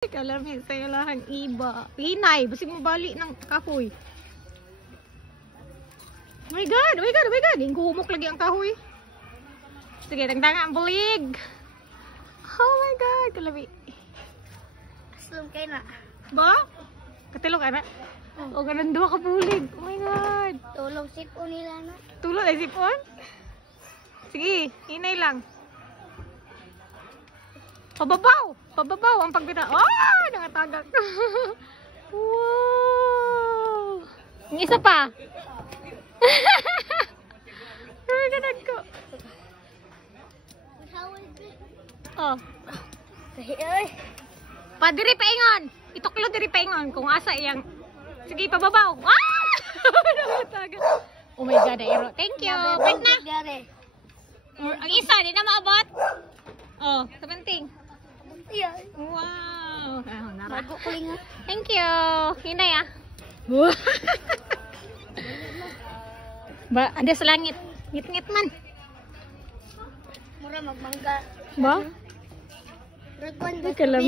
Kalami sa ilahan iba. Hinay, basig mo bali ng kahoy. Oh my god, oh my god, oh my god. Hinggumok lagi ang kahoy. Sige, tangtanga ang bulig. Oh my god, kalami. Aslom kay na. Ba? Katilo ka na? O ganun duha ka bulig. Oh my god. Tulong sipon nila na. Tulog ay sipon? Sige, hinay lang. Pababaw! Pababaw ang pagbita. Oh! Nangatagak. Wow! Yung isa pa. Ay, ganag ko. Oh. Ay. Pa, diri paingon. Ituklo diri paingon. Kung asa iyang... Sige, pababaw. Ah! Nangatagak. Oh my god, Aero. Thank you. Wait na. Ang isa, di na maabot. Oh, 17. Yan. Wow. Bago ko nga. Thank you. Hinay ah. Ba, ada sa langit. Ngit-ngit man. Mura magmangga. Ba? Ragwan Kalam.